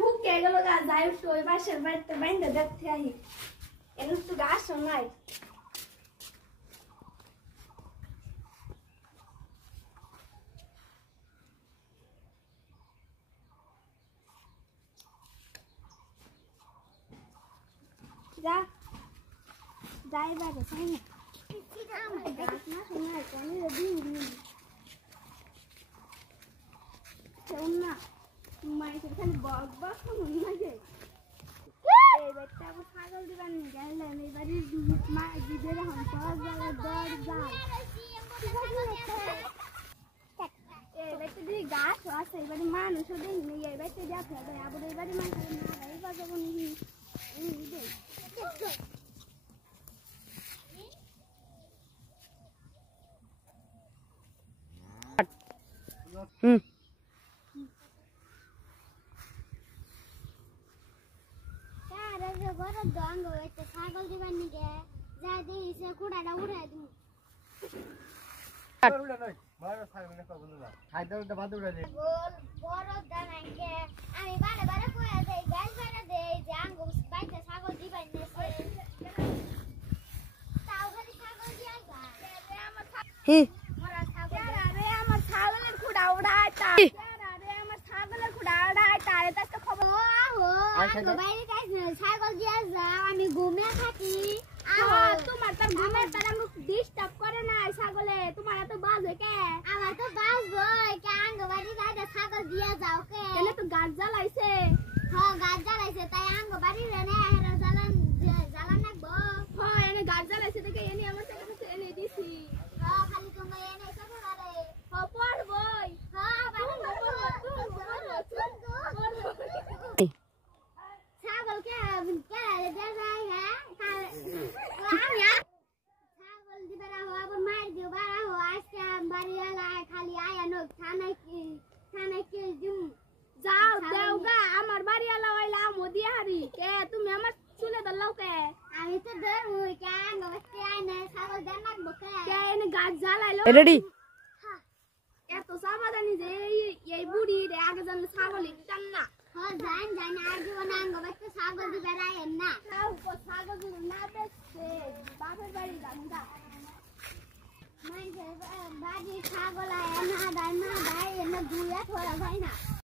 হুকে গেল গা যাই তো ওই পাশের বাড়িতে বাইন্দা দেখতে আহি এনে তো গাছ নাই যা যাই বাড়ি তাই না গাছ না শোনা কোন রেডি না মাইকে খালি বক বক মনে লাগে এই বাচ্চা আবার ছাগল দিবেন গেলেন এই বাড়ির মা দিদের হন সব জায়গা দর যায় এই বাচ্চা দিদি গাছ আছে এই বাড়ির মানুষও দেখ নেই এই বাচ্চা যা ফেলে আবার এই বাড়ির মানুষ না এই বাজে কোন দঙ্গ হইতে ছাগল দিবার নিকে যা দিছে কুড়াটা উড়াই দিমু উড়া নয় বড় ছাগল না কবল না খাইদাটা বাদ উড়াই দে বড় দানাকে আমি বারে বারে কইয়া দেই গাল বারে দেই যে আঙ্গ বাইতে ছাগল দিবার নেছে তাও খালি ছাগল দিয়া গা রে আমার হি মোরা ছাগল রে আমার ছাগলের কুড়া উড়াইতা রে আমার ছাগলের কুড়া উড়াইতা এটা তো খবর আহো আঙ্গ বাইরে ছাগল দিয়া যা আমি ঘুমিয়ে থাকি তোমার তো ঘুমের তার আমি ডিস্টার্ব করে না ছাগলে তোমার এত বাজ হয় কে আমার তো বাজ হয় কে আঙ্গ বাড়ি যাইতে ছাগল দিয়া যাও কে এনে তো গাছ জ্বালাইছে হ্যাঁ গাছ জ্বালাইছে তাই আঙ্গ বাড়ি রেনে হেরা জ্বালান নাকবো হ্যাঁ এনে গাছ জ্বালাইছে দেখে এনে আমার কাছে এনে দিছি হ্যাঁ খালি তুমি এনে কাছে বারে হ্যাঁ পড়বই হ্যাঁ বারে ছাগল কে দে যায় হ্যাঁ ছাগল দিবেরা হো আবার মার দিও বারা হো আজকে বাড়ি এলা খালি আয়া নো থানায় কি জুম যাও দেওগা আমার বাড়ি এলা হইলা আমো দিয়া হারি কে তুমি আমার চুলে দলাও কে আমি তো দর হই কে নমস্তে আইনে ছাগল দেন নাকবো কে এনে গাছ জ্বালাইলো রেডি এত সাবধানি যে এই বুড়ি রে আগে জানলে ছাগল ইটান না হ্যাঁ জান আর জীবন আঙ্গ বাচ্চা ছাগল দিবেরা এন না ছাগল না দেখছে বাপের বাড়ি জানগা মাইছে বাড়ি ছাগল আয় না দাই এনে দুয়া থোড়া ভাই না